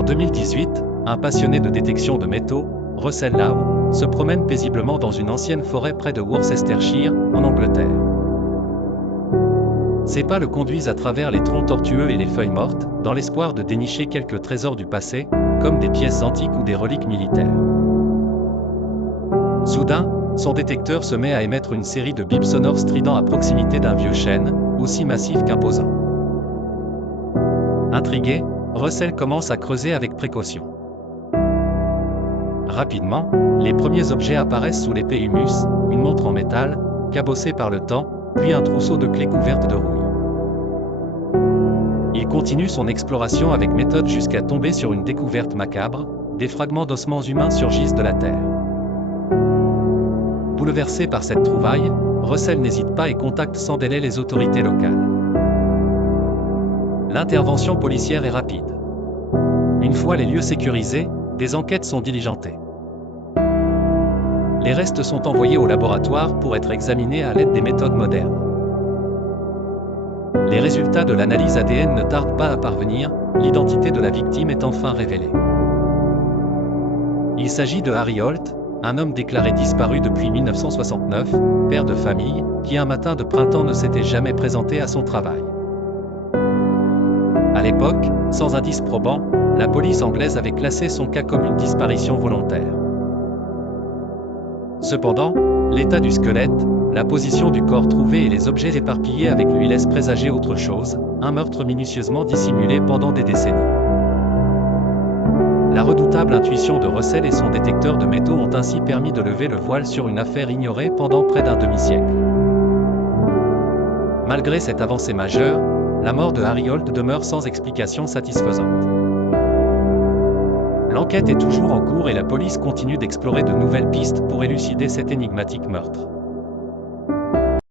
En 2018, un passionné de détection de métaux, Russell Lowe, se promène paisiblement dans une ancienne forêt près de Worcestershire, en Angleterre. Ses pas le conduisent à travers les troncs tortueux et les feuilles mortes, dans l'espoir de dénicher quelques trésors du passé, comme des pièces antiques ou des reliques militaires. Soudain, son détecteur se met à émettre une série de bips sonores stridents à proximité d'un vieux chêne, aussi massif qu'imposant. Intrigué, Russell commence à creuser avec précaution. Rapidement, les premiers objets apparaissent sous l'épais humus, une montre en métal, cabossée par le temps, puis un trousseau de clés couvertes de rouille. Il continue son exploration avec méthode jusqu'à tomber sur une découverte macabre, des fragments d'ossements humains surgissent de la terre. Bouleversé par cette trouvaille, Russell n'hésite pas et contacte sans délai les autorités locales. L'intervention policière est rapide. Une fois les lieux sécurisés, des enquêtes sont diligentées. Les restes sont envoyés au laboratoire pour être examinés à l'aide des méthodes modernes. Les résultats de l'analyse ADN ne tardent pas à parvenir, l'identité de la victime est enfin révélée. Il s'agit de Harry Holt, un homme déclaré disparu depuis 1969, père de famille, qui un matin de printemps ne s'était jamais présenté à son travail. À l'époque, sans indice probant, la police anglaise avait classé son cas comme une disparition volontaire. Cependant, l'état du squelette, la position du corps trouvé et les objets éparpillés avec lui laissent présager autre chose, un meurtre minutieusement dissimulé pendant des décennies. La redoutable intuition de Russell et son détecteur de métaux ont ainsi permis de lever le voile sur une affaire ignorée pendant près d'un demi-siècle. Malgré cette avancée majeure, la mort de Harry Holt demeure sans explication satisfaisante. L'enquête est toujours en cours et la police continue d'explorer de nouvelles pistes pour élucider cet énigmatique meurtre.